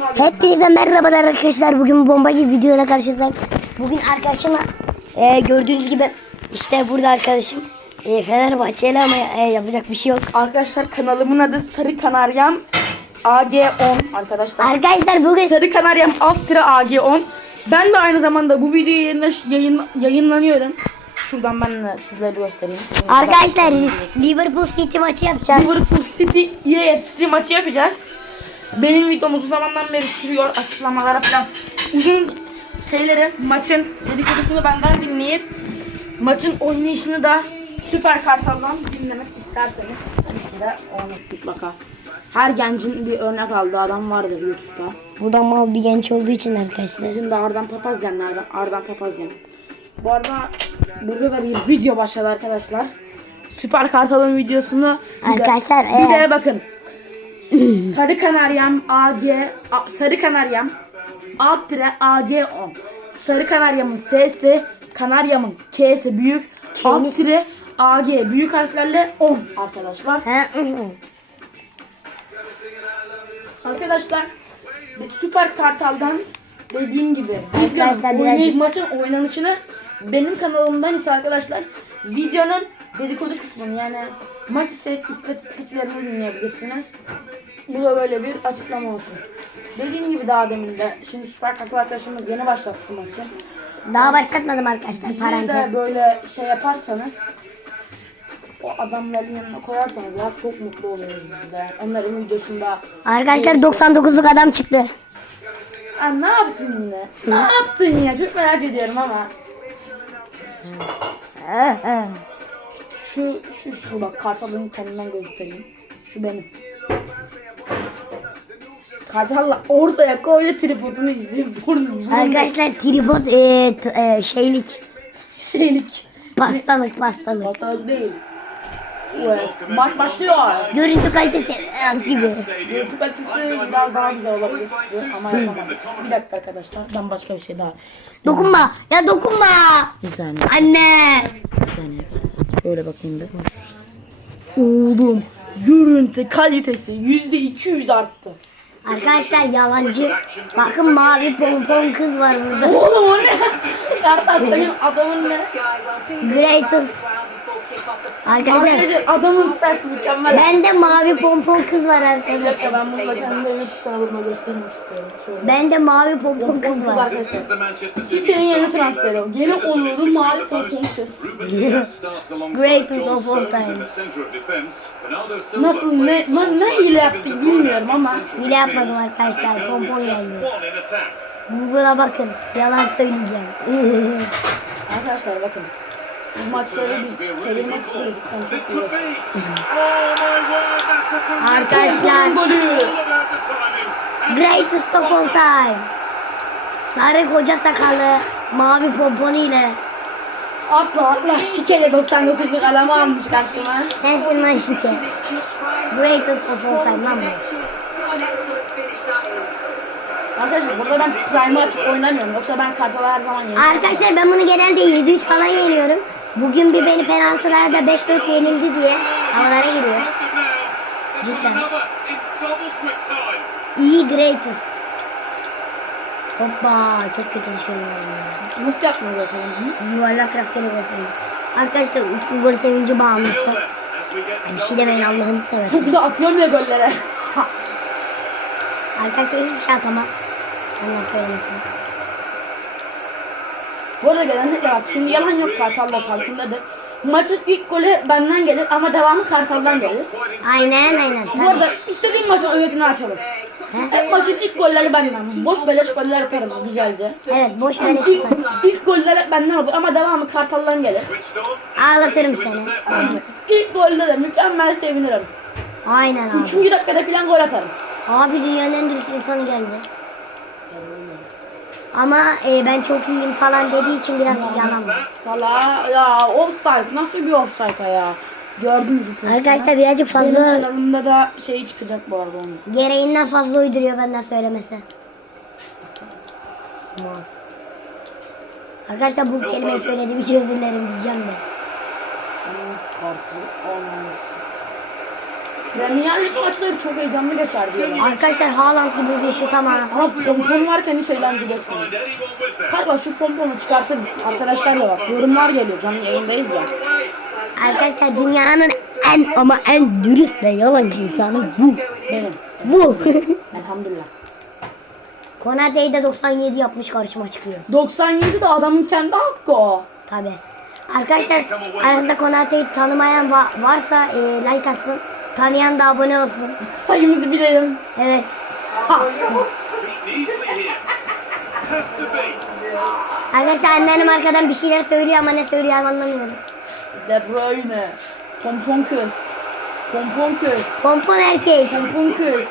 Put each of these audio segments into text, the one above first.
Hepinize merhabalar arkadaşlar. Bugün bomba gibi videoyla karşınızdayım. Bugün arkadaşımla e, gördüğünüz gibi işte burada arkadaşım e, Fenerbahçeli ama e, yapacak bir şey yok. Arkadaşlar kanalımın adı Sarı Kanaryam AG10 arkadaşlar. Arkadaşlar bugün Sarı Kanaryam alt tire AG10. Ben de aynı zamanda bu videoyu yayınla, yayın, yayınlanıyorum. Şuradan ben de sizlere göstereyim. arkadaşlar Liverpool City maçı yapacağız. Liverpool City EFC maçı yapacağız. Benim videom uzun zamandan beri sürüyor. Açıklamalara falan. Uzun şeyleri, maçın dedikodusunu benden dinleyip maçın oynayışını da Süper Kartal'dan dinlemek isterseniz tabii ki de onu mutlaka. Her gencin bir örnek aldığı adam vardır YouTube'da. Bu da mal bir genç olduğu için arkadaşlar. Bizim de Ardan Papazyanlardan. Ardan Papazyan. Bu arada burada da bir video başladı arkadaşlar. Süper Kartal'ın videosunu bir de- Arkadaşlar, bir de bakın. Sarı Kanaryam AG A- Sarı Kanaryam alt tire AG10. Sarı Kanaryamın S'si, Kanaryamın K'si büyük, alt tire AG büyük harflerle 10 arkadaşlar. Arkadaşlar Süper Kartal'dan dediğim gibi Arkadaşlar, birazcık- maçın oynanışını benim kanalımdan ise arkadaşlar videonun dedikodu kısmını yani maç ise istatistiklerini dinleyebilirsiniz. Bu da böyle bir açıklama olsun. Dediğim gibi daha demin de şimdi Süper Kartal arkadaşımız yeni başlattı maçı. Daha başlatmadım arkadaşlar. Siz Parantez. de böyle şey yaparsanız o adamların yanına koyarsanız ya çok mutlu oluyoruz biz de. Onların videosunda Arkadaşlar 99'luk adam çıktı. Aa, ne yaptın yine? Ne yaptın ya? Çok merak ediyorum ama. Şu, şu, şu bak Kartal'ın kendinden göstereyim. Şu benim. Kartal'la ortaya koydu tripodunu izliyor. Burnum. Arkadaşlar tripod e, t- e, şeylik. Şeylik. Pastalık pastalık. Kartal değil. Evet. Maç başlıyor. Görüntü kalitesi eh, gibi. Görüntü kalitesi biraz daha güzel olabilir. Ama yapamadım. Bir dakika arkadaşlar. Ben başka bir şey daha. Dokunma. Ya dokunma. Bir saniye. Anne. Bir saniye. Şöyle bakayım bir. Oğlum. Görüntü kalitesi yüzde iki yüz arttı. Arkadaşlar yalancı. Bakın mavi pompon kız var burada. Oğlum o ne? Kartal adamın ne? Greatest. Arkadaşlar Arkadaşlar adamın sert mükemmel. bende mavi pompon kız var Bir arkadaşlar. ben bunu da kendi YouTube kanalıma göstermek istiyorum. Şöyle. Bende mavi pompon kız var. arkadaşlar. City'nin yeni transferi. Geri oluyordu mavi pompon kız. Greatest of all time. Nasıl ne, ne, ne hile yaptık bilmiyorum ama. Hile yapmadım arkadaşlar. Pompon geldi. Google'a bakın. Yalan söyleyeceğim. Arkadaşlar bakın. Bu maçları biz çevirmek istiyoruz. Çok iyi. Arkadaşlar greatest of all time. Sarı koca sakalı mavi pompon ile. Atla atla şikeli 99'luk adamı almış karşıma. Sensin lan şike. Greatest of all time lan bu. Arkadaşlar burada ben Prime'ı açıp oynamıyorum. Yoksa ben kartalı her zaman yeniyorum. Arkadaşlar ben bunu genelde 7-3 falan yeniyorum. Bugün bir beni penaltılarda 5-4 yenildi diye havalara giriyor. Cidden. İyi greatest. Hoppa çok kötü düşünüyorum ya. Nasıl yapmaya başladınız? Yuvarlak rastgele gol sevinci. Arkadaşlar Utku gol sevinci bağımlısı. Bir şey demeyin Allah'ını seversen. Çok güzel atıyorum ya gollere. Arkadaşlar hiçbir şey atamaz. Allah söylemesin. Bu arada genellikle bak şimdi yalan yok Kartal'da farkındadır. Maçın ilk golü benden gelir ama devamı Kartal'dan gelir. Aynen aynen. Bu arada istediğim maçın özetini açalım. Hep maçın ilk golleri benden. Boş beleş goller atarım güzelce. Evet boş ver İlk, ilk goller hep benden olur ama devamı Kartal'dan gelir. Ağlatırım seni. İlk golde de mükemmel sevinirim. Aynen abi. Üçüncü dakikada falan gol atarım. Abi dünyanın en dürüst insanı geldi. Ama e, ben çok iyiyim falan dediği için biraz yalan. Sala ya offside nasıl bir offside ya. Gördünüz mü? Arkadaşlar birazcık Benim fazla kanalımda da şey çıkacak bu arada onun. gereğinden fazla uyduruyor benden söylemesi. Arkadaşlar bu kelimeyi söylediğim için özür dilerim diyeceğim de. Kartı olmaması. Premier Lig maçları çok heyecanlı geçer diyorlar. Arkadaşlar Haaland gibi bir şut ama. Ama pompon varken hiç eğlence geçmiyor. Kanka şu pomponu çıkartırız. Arkadaşlar da bak yorumlar geliyor canlı yayındayız ya. Arkadaşlar dünyanın en ama en dürüst ve yalancı insanı bu. Benim. Bu. Elhamdülillah. Konate'yi de 97 yapmış karşıma çıkıyor. 97 de adamın kendi hakkı o. Tabi. Arkadaşlar aranızda Konate'yi tanımayan va- varsa e, like atsın. Tanıyan da abone olsun. Sayımızı bilelim. Evet. Arkadaşlar anneannem arkadan bir şeyler söylüyor ama ne söylüyor anlamıyorum. De Bruyne. Pompon kız. Pompon kız. Pompon erkek. Pompon kız.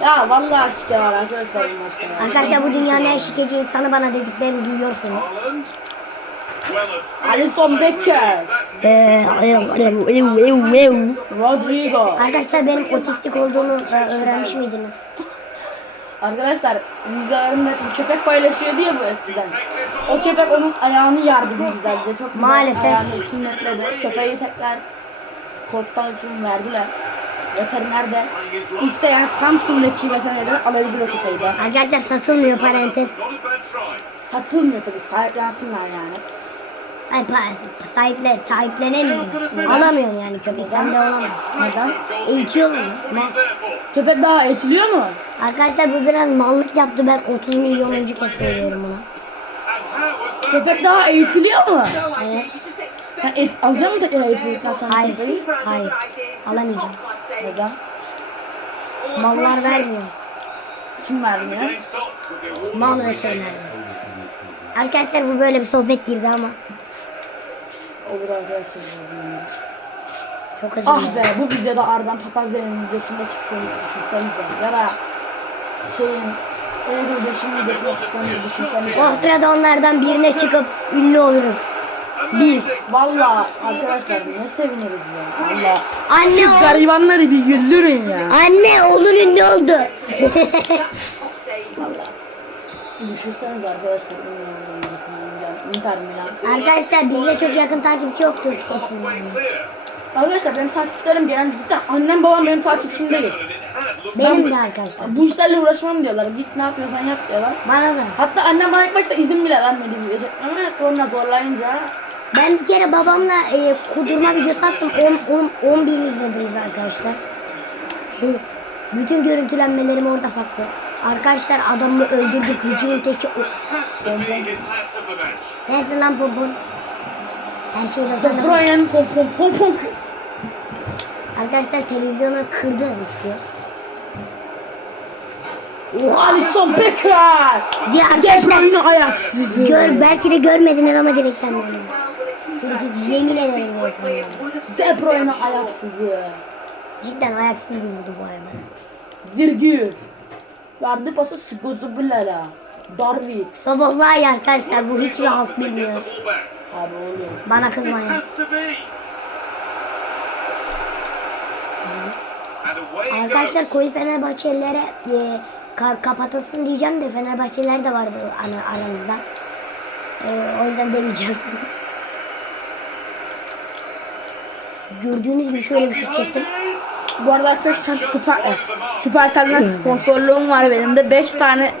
Ya vallahi şike var arkadaşlar. Arkadaşlar bu dünyanın en şikeci insanı bana dediklerini duyuyorsunuz. Alisson Becker. Ee, Rodrigo. Arkadaşlar benim otistik olduğumu e, öğrenmiş miydiniz? Arkadaşlar videolarında bir köpek paylaşıyordu ya bu eskiden. O köpek onun ayağını yardı bir güzelce. Çok güzel Maalesef. ayağını sünnetledi. Köpeği tekrar korktan için verdiler. Veteriner de isteyen Samsun'daki veterinerden alabilir o köpeği de. Arkadaşlar satılmıyor parantez. Satılmıyor tabii sahiplensinler yani. Ay sahiple, sahiplenemiyor. Alamıyorum yani köpek. Sen de olamam. Neden? Eğitiyorlar ya. Köpek daha etiliyor mu? Arkadaşlar bu biraz mallık yaptı. Ben 30 milyonuncu kez söylüyorum buna. Köpek daha eğitiliyor mu? Evet. Ha, et, alacak mı tekrar eğitildikten sonra Hayır. köpeği? Hayır. Alamayacağım. Neden? Mallar vermiyor. Kim vermiyor? Mal veteriner. Arkadaşlar bu böyle bir sohbet girdi ama. Olur arkadaşlar. Çok özür Ah be bu videoda Ardan Papazya'nın videosunda çıktığını düşünsenize. Ya da şeyin Eylül Beş'in videosunda çıktığını düşünsenize. O sırada onlardan birine çıkıp ünlü oluruz. Biz. Valla arkadaşlar ne seviniriz ya. Valla. Anne Siz ol. garibanları bir güldürün ya. Anne oğlun ünlü oldu. Valla. Düşünsenize arkadaşlar. Inter Milan. Arkadaşlar bizde çok yakın takipçi yoktur kesin. Arkadaşlar benim takipçilerim genelde cidden annem babam benim takipçim değil. Benim de arkadaşlar. Bu işlerle uğraşmam diyorlar. Git ne yapıyorsan yap diyorlar. Bana da. Hatta annem bana ilk başta izin bile vermedi video çekmeme. Sonra zorlayınca Ben bir kere babamla e, kudurma videosu attım. 10, 10, 10 bin izlediniz arkadaşlar. Bütün görüntülenmelerim orada farklı. Arkadaşlar adamı öldürdük. Hücumun teki o. Sensin lan pompon. Her şeyi De hatırlamıyorum. Bruyne'nin pom pom pom pom kız. Arkadaşlar televizyona kırdı işte. Alisson Becker. Diye arkadaşlar Bruyne ayaksızı. gör, belki de görmediniz ama direkten yani. Çünkü yemin ederim direkten. De Bruyne ayaksızı. Cidden ayaksız bir vurdu bu arada. Virgül. Verdi pası sıkıntı bilala. Darwin. Soboslay arkadaşlar bu hiçbir halk bilmiyor. Abi oluyor. Bana kızmayın. Arkadaşlar koyu Fenerbahçelilere e, ka- kapatılsın diyeceğim de Fenerbahçeliler de var bu ana, aramızda. E, o yüzden demeyeceğim. Gördüğünüz gibi şöyle bir şut çektim. Bu arada arkadaşlar Süper, e, Süpercell'den sponsorluğum var benim de. 5 tane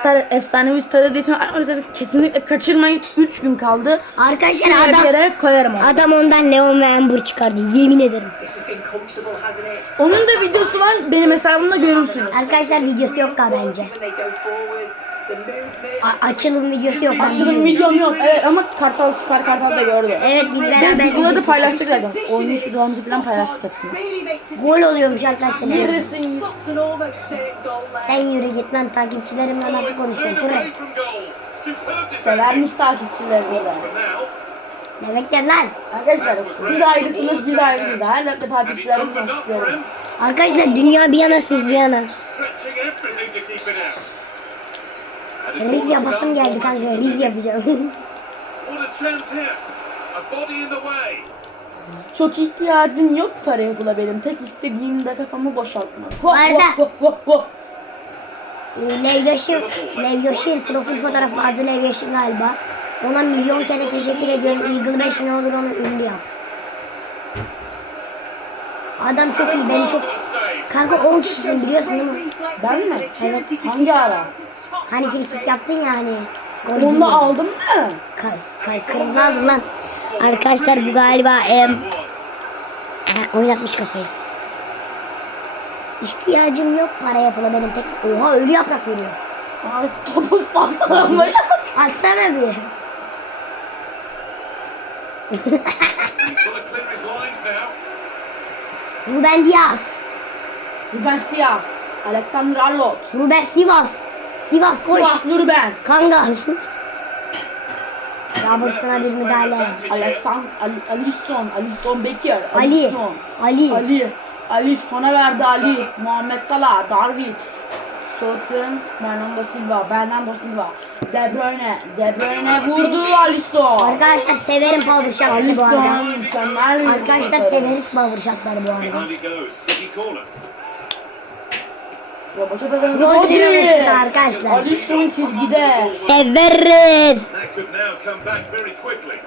star, efsanevi star edişim. Arkadaşlar kesinlikle kaçırmayın. 3 gün kaldı. Arkadaşlar Şuraya adam yere koyarım onu. adam ondan Leon ve Amber çıkardı yemin ederim. Onun da videosu var. Benim hesabımda görürsünüz. Arkadaşlar videosu yok daha bence. A- açılım videosu yok. ben Açılım videom yok. Evet ama Kartal Süper Kartal da gördü. Evet biz Ben beraber videoları da videosu- paylaştık zaten. Oyuncu videolarımızı falan paylaştık hepsini. Gol oluyormuş arkadaşlar. Neresin? Sen yürü git lan takipçilerimle nasıl konuşuyorsun? Ture. Severmiş takipçilerini de. Ne bekler lan? Arkadaşlar siz ayrısınız biz ayrıyız. Elbette takipçilerimi takipçilerim. Arkadaşlar dünya bir yana siz bir yana. Riz yapasım geldi kanka. Riz yapacağım. Çok ihtiyacım yok paraya bula benim. Tek istediğim de kafamı boşaltmak. Ho, Var ho, da. ho, ho, ho. Ee, Lev Yaşin, Lev Yaşin profil fotoğrafı adı Lev Yaşin galiba. Ona milyon kere teşekkür ediyorum. Eagle 5 ne olur onu ünlü yap. Adam çok iyi. Beni çok... Kanka 10 kişisin biliyorsun değil mi? Ben mi? Evet. Hangi ara? Hani frikik yaptın ya hani. Golü Onu da aldım mı? Kas, kay, kırmızı aldın lan. Arkadaşlar bu galiba em, eh, oynatmış kafayı. İhtiyacım yok paraya pula benim tek. Oha ölü yaprak veriyor. Ay topu fazlalamaya. Atsana bir. Ruben Diaz. Ruben Siyas. Alexander Arlot. Ruben Sivas. Sivas koş. Sivaslı Ruben. Kanga. Robertson'a bir müdahale. Alexander Ali, Alisson. Alisson Bekir. Ali. Alisson. Ali. Ali. Ali sona verdi Ali. Muhammed Salah. Darwin. Southampton. Bernardo Silva. Bernardo Silva. De Bruyne. De Bruyne vurdu Alisson. Arkadaşlar severim power shotları bu arada. Alisson mükemmel Arkadaşlar severiz power shotları bu arada. Behind he goes. City corner. Roberto da döndü. Rodri Rodri. Rodri arkadaşlar. Alisson çizgide. Severiz. Now come back very quickly.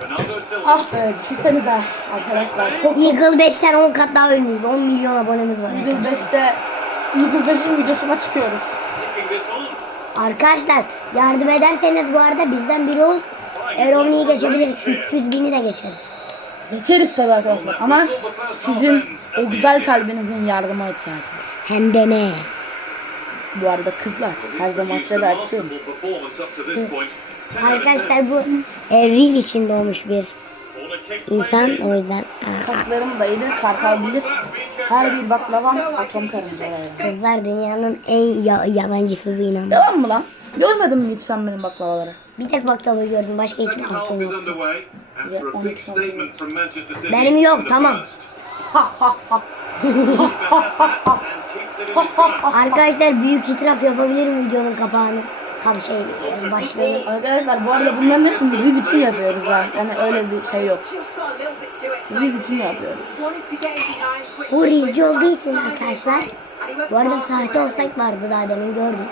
Bernardo Silva. Ah be düşünsenize arkadaşlar. Çok çok Eagle 5'ten 10 kat daha ünlüyüz. 10 milyon abonemiz var. Eagle arkadaşlar. 5'te Eagle 5'in videosuna çıkıyoruz. Arkadaşlar yardım ederseniz bu arada bizden biri olup Erovni'yi geçebiliriz. 300 bini de geçeriz. Geçeriz tabii arkadaşlar ama sizin o güzel kalbinizin yardıma ihtiyacı var. Hem de ne? Bu arada kızlar her zaman size de açıyorum. Arkadaşlar bu e, Riz için doğmuş bir insan. O yüzden Kaslarım da iyidir, kartal bilir. Her bir baklavam atom karınca. kızlar dünyanın en ya- yalancısı bu inan. Yalan mı lan? Görmedin mi hiç sen benim baklavaları? Bir tek baklava gördüm. Başka hiçbir altın yoktu. Benim yok, tamam. Arkadaşlar büyük itiraf yapabilirim videonun kapağını. Kap şey başlığını. Arkadaşlar bu arada bunların hepsini Reed için yapıyoruz ha. Yani öyle bir şey yok. Reed için yapıyoruz. Bu rizci olduğu için arkadaşlar. Bu arada sahte olsak vardı daha demin gördüm.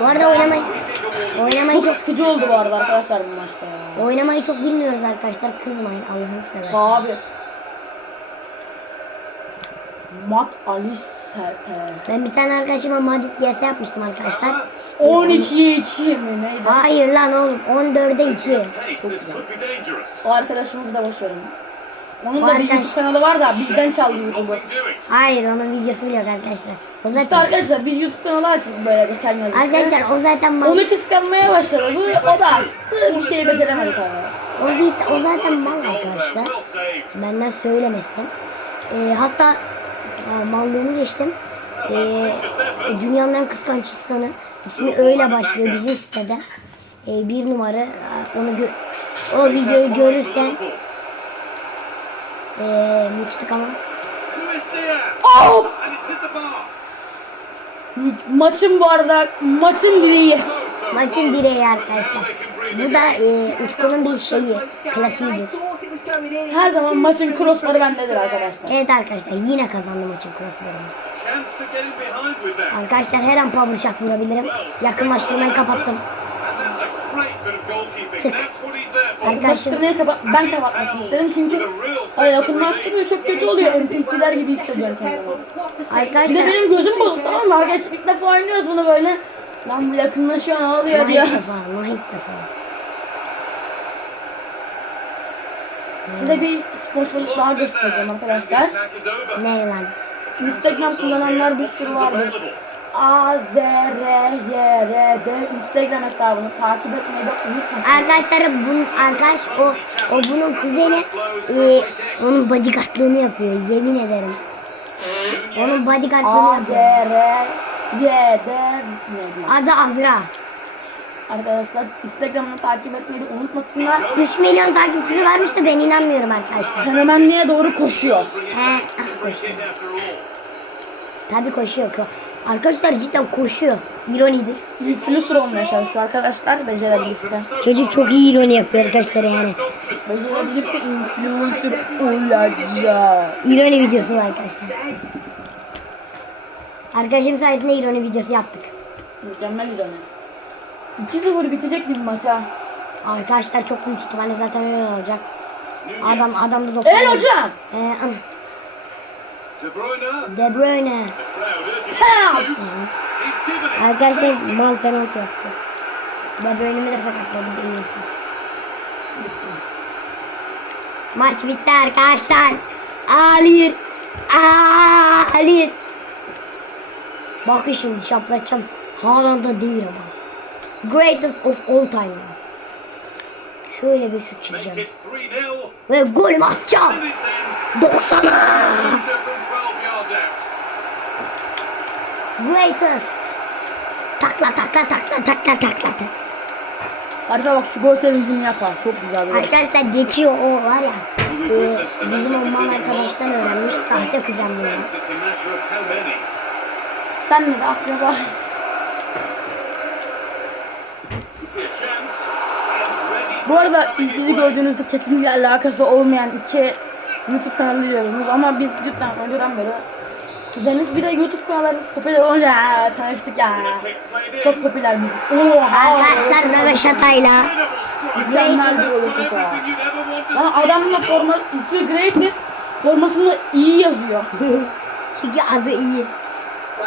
Bu arada oynamayı oynamayı Çok çok sıkıcı oldu bu arada arkadaşlar bu maçta ya. oynamayı çok bilmiyoruz arkadaşlar. Kızmayın Allah'ını seversen. Abi. Mat Ali Sete. Ben bir tane arkadaşıma Madrid GS yapmıştım arkadaşlar. 12 2 mi neydi? Hayır lan oğlum 14'e 2. Pace, this could be dangerous. O arkadaşımızı da boş verin. Onun da bir YouTube kanalı var da bizden çaldı YouTube'u. Hayır onun videosu bile yok arkadaşlar. O İşte zaten arkadaşlar biz YouTube kanalı açtık böyle geçen işte. arkadaşlar o zaten mal, Onu kıskanmaya başladı. O da açtı. Bir şey beceremedi tabii. o, o zaten mal arkadaşlar. Benden söylemesin. Ee, hatta aa, mallığını geçtim. Ee, dünyanın en kıskanç insanı. İsmi öyle başlıyor bizim sitede. Ee, bir numara. Onu gö o videoyu görürsen ee, müthiştik ama. Oh! Maçın bu arada maçın direği. Maçın direği arkadaşlar. Bu da ee, Utku'nun bir şeyi. Klasiğidir. Her zaman maçın crossbarı bendedir arkadaşlar. Evet arkadaşlar yine kazandı maçın crossbarını. Arkadaşlar her an power shot vurabilirim. Yakınlaştırmayı kapattım. Tık. Arkadaşlar ben kapatmasını istedim çünkü ay yakınlaştırınca çok kötü oluyor. NPC'ler gibi hissediyorum kendimi. Bir de arkadaşlar benim gözüm bozuk tamam mı? Arkadaşlar ilk defa oynuyoruz bunu böyle. Lan bu yakınlaşıyor ne oluyor Mahit diyor. defa, mahit defa. Size bir sponsorluk daha göstereceğim arkadaşlar. Ne lan? Instagram kullananlar bir sürü vardır. AZRYR'de Instagram hesabını takip etmeyi de unutmasın. Arkadaşlar bunun arkadaş o o bunun kuzeni e, onun bodyguardlığını yapıyor yemin ederim. Onun bodyguardlığını yapıyor. AZRY'de neydi? Adı Azra. Arkadaşlar Instagram'ını takip etmeyi de unutmasınlar. 3 milyon takipçisi varmış da ben inanmıyorum arkadaşlar. Fenomenliğe doğru koşuyor. He, ah koşuyor. Tabii koşuyor. ko- Arkadaşlar cidden koşuyor. İronidir. Influencer olmaya çalışıyor arkadaşlar becerebilirse. Çocuk çok iyi ironi yapıyor arkadaşlar yani. Becerebilirse influencer olacak. İroni videosu var arkadaşlar. Arkadaşım sayesinde ironi videosu yaptık. Mükemmel bir dönem. 2-0 bitecek gibi maç ha. Arkadaşlar çok büyük ihtimalle zaten öyle olacak. Adam adam da doktor. El hocam. Ee, ah, De Bruyne. De Bruyne. İt. Arkadaşlar mal penaltı yaptı. De Bruyne'mi de sakatladı beyinsiz. Maç bitti arkadaşlar. Alir. Alir. Bakın şimdi şaplatacağım. Haaland'da değil ama. Greatest of all time. Şöyle bir şut çekeceğim. it 3-0. Ve gol atacağım? And it's in. 90'a. Shooter from 12 yards out. Greatest. Takla takla takla takla takla. Arka bak şu gol sevincini yapar. Çok güzel. Arkadaşlar geçiyor o var ya. E, bizim Oman arkadaştan öğrenmiş. Sahte kuzen Senle de akrabayız. Bu arada bizi gördüğünüzde kesinlikle alakası olmayan iki YouTube kanalı diyoruz ama biz cidden önceden beri kuzeniz bir de YouTube kanalı popüler olunca ya, tanıştık ya. Çok popüler biz. Oha! Arkadaşlar Röveşata'yla Mükemmel bir röveşata. Lan adamın forma ismi Greatest formasında iyi yazıyor. çünkü adı iyi.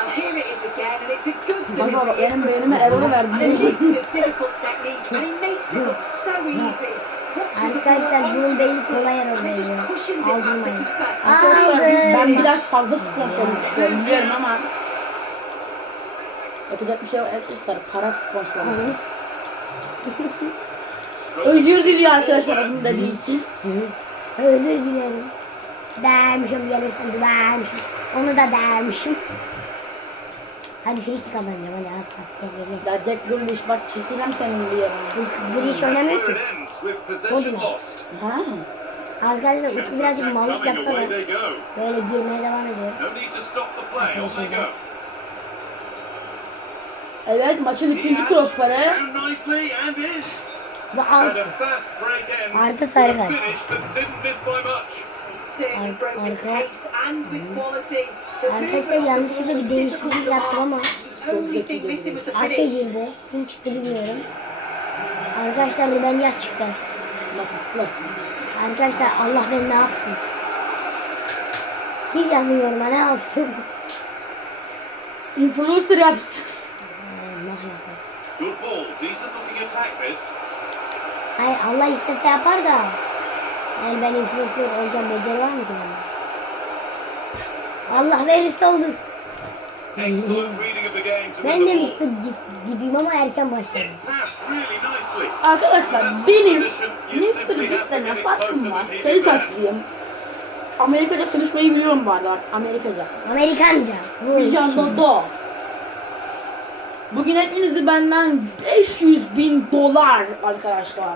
Well, here it is again, and it's a good Bak bak delivery. benim beynime error And verdi. this is a difficult technique, and he makes it look so easy. Watches the Arkadaşlar bunun beyni kolay error and it just veriyor. Aldırmayın. Aldım. ben biraz fazla sponsorluk istiyorum biliyorum ama yapacak bir şey yok arkadaşlar para sponsorluk. Özür diliyor arkadaşlar bunu dediği için. Özür dilerim. Dermişim gelirsin dermişim. Onu da dermişim. Hadi free kick alacağım hadi at at gel gel. Ya Jack Grealish bak kesilem senin diye. Bu Grealish oynamıyor ki. Oldu mu? Ha? Arkadaşlar Utku birazcık mallık coming, yapsa away da they go. böyle girmeye devam ediyoruz. Go. Evet maçın ikinci crossbarı. Ve And out. a fast break end. Artı sarı kart. Certainly Arka- broke with arka- pace and with quality. The Arkadaşlar movement yanlışlıkla bir değişiklik yaptım ama finish. girdi. Kim çıktı bilmiyorum. Arkadaşlar bu ben yaz çıktı. Arkadaşlar Allah beni ne yapsın? Siz yazın yoruma ne yapsın? Influencer yapsın. Hayır Allah istese yapar da. Yani ben influencer olacağım beceri var mı ki bende? Allah verirse olur. To Ben de Mr. gibiyim ama erken başladım. Arkadaşlar benim Mr. Beast'le ne farkım var? Seni saçlıyım. Amerikaca konuşmayı biliyorum arada. Amerikaca. Amerikanca. Yanında da. Bugün hepinizi benden 500 bin dolar arkadaşlar.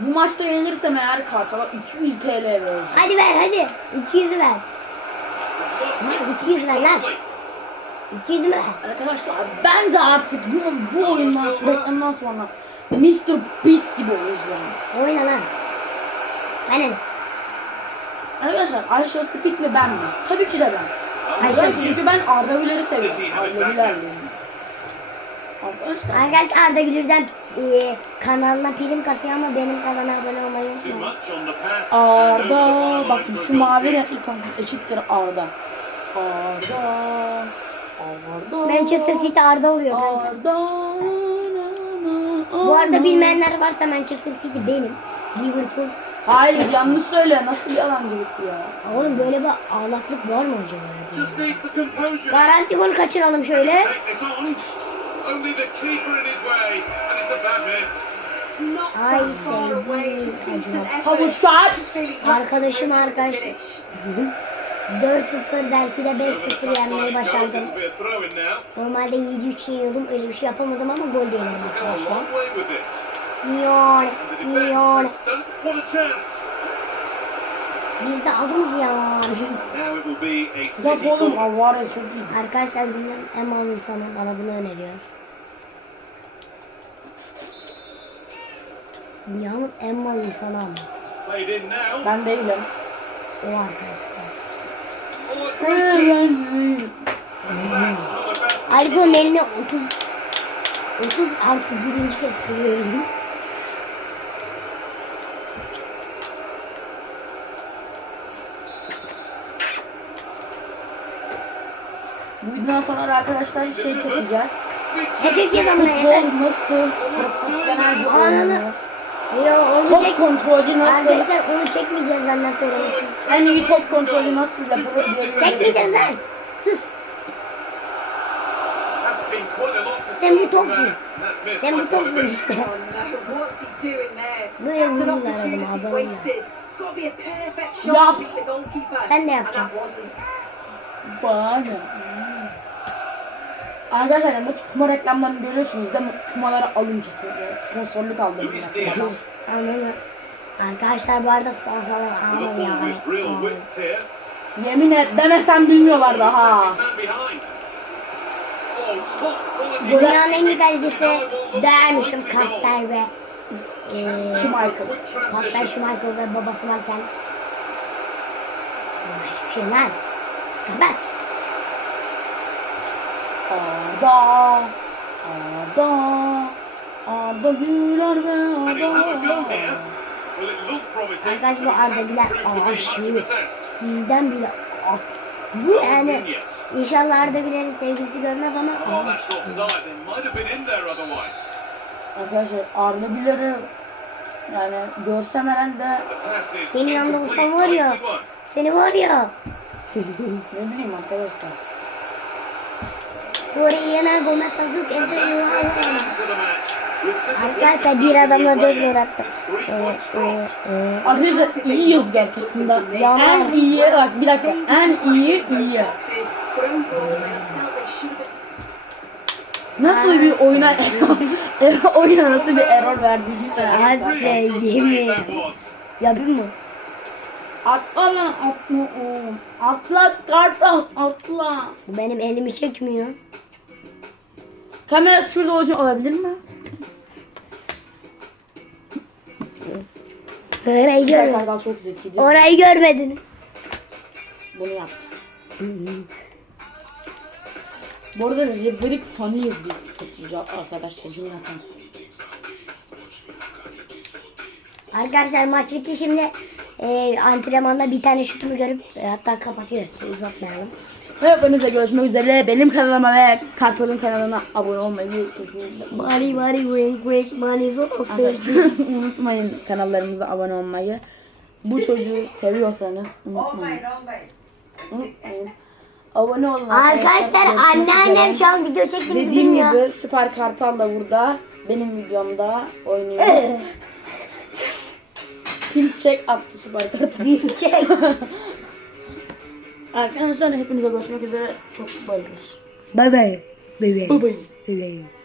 Bu maçta yenilirsem eğer kartala 200 TL vereceğim. Hadi ver hadi. 200 ver. İt. 200 ver lan. 200 ver. Arkadaşlar ben de artık bu, bu oyundan sonra, reklamdan sonra Mr. Beast gibi olacağım. Oyna lan. Benim. Arkadaşlar Shall Speak mi ben mi? Tabii ki de ben. Ay, Ben şey- çünkü ben Arda Güler'i seviyorum. Arda Güler yani. Arkadaşlar Arkadaşlar Arda Gülür'den e, kanalına prim kasıyor ama benim kanala abone olmayı unutmayın. Arda bakın şu mavi renkli kanka eşittir Arda. Arda Arda Manchester City Arda oluyor kanka. Arda Bu arada bilmeyenler varsa Manchester City benim. Liverpool. Hayır yanlış söyle nasıl bir yalancılık ya. Oğlum böyle bir ağlaklık var mı composure. Garanti gol kaçıralım şöyle. Only the keeper in his way, and it's a bad miss. Ay Decent acaba. Havuz saat. Arkadaşım arkadaşlar. 4-0 belki de Over the 5-0 touchline yenmeyi başardım. Normalde 7-3 yeniyordum. Öyle bir şey yapamadım ama gol diyelim Come a arkadaşlar. long way Biz de adımız yan. Now it will be a Bak oğlum. Alvarez çok iyi. Arkadaşlar en mal insanı bana bunu öneriyor. Dünyanın en mal insanı ama. Ben değilim. O arkadaşlar. İt Ben değilim. That's not a bad iPhone eline 30 36 birinci kez görüyorum. Bu videodan sonra da arkadaşlar şey çekeceğiz. Ne çekeyim ama ya? Futbol nasıl profesyonelce oynanır? Yo onu Top çek. kontrolü nasıl? Arkadaşlar onu çekmeyeceğiz benden söylemiştim. En iyi top kontrolü nasıl yapılır diye Çekmeyeceğiz lan. Sus. Sen bu topsun. Sen bu topsun işte. Böyle vururlar adamı shot Yap. Sen de yapacaksın. Bana. Arkadaşlar maç Puma reklamlarını görüyorsunuz değil mi? Pumaları alın kesinlikle. Sponsorluk aldım. Anladın Arkadaşlar bu arada sponsorlar almadı yani. Yemin et demesem bilmiyorlar daha. Behind. Oh, Dünyanın en iyi look dermişim. Kasper ve Schmeichel. Quick Kasper. Schmeichel ve babası varken hiçbir şey lan. Kapat. Arda. Arda. Arda Güler ve Arda. here. Will it look promising? Arkadaş bu Arda Güler aşığı. Sizden bile bu yani inşallah Arda Güler'in sevgilisi görmez ama. Arkadaşlar Arda Güler'i yani görsem herhalde Senin yanında olsam var ya. Seni var ya ne bileyim arkadaşlar. The match. With this Arkadaşlar bir adamla dört gol attı. Ee, e, dropped. e. Arkadaşlar iyi yazıyor aslında. Yalan. En iyi bak bir dakika en iyi iyi. Nasıl bir oyuna oyuna nasıl bir error verdiyse. That was. Yapayım mı? Atla lan atla oğlum. Atla kartal atla. Bu benim elimi çekmiyor. Kamera şurada olacak olabilir mi? Orayı Süper kartal çok zekice. Orayı görmedin. Bunu yaptı. Bu arada Recep İvedik fanıyız biz topluca arkadaşlar cümleten. Arkadaşlar maç bitti şimdi. E, antrenmanda bir tane şutumu görüp e, hatta kapatıyoruz. Uzatmayalım. Ve hepinize görüşmek üzere. Benim kanalıma ve Kartal'ın kanalına abone olmayı kesinlikle Mari mari wink wink zor unutmayın kanallarımıza abone olmayı. Bu çocuğu seviyorsanız unutmayın. Unutmayın. Abone olun Arkadaşlar anneannem şu an video çektiğimizi Dediğim bilmiyor. gibi Süper Kartal da burada. Benim videomda oynuyor. Pil çek attı Süper Kartal. Çek. Arkadaşlar hepinize görüşmek üzere. Çok bye. Bye bye. Bye bye. Bye bye.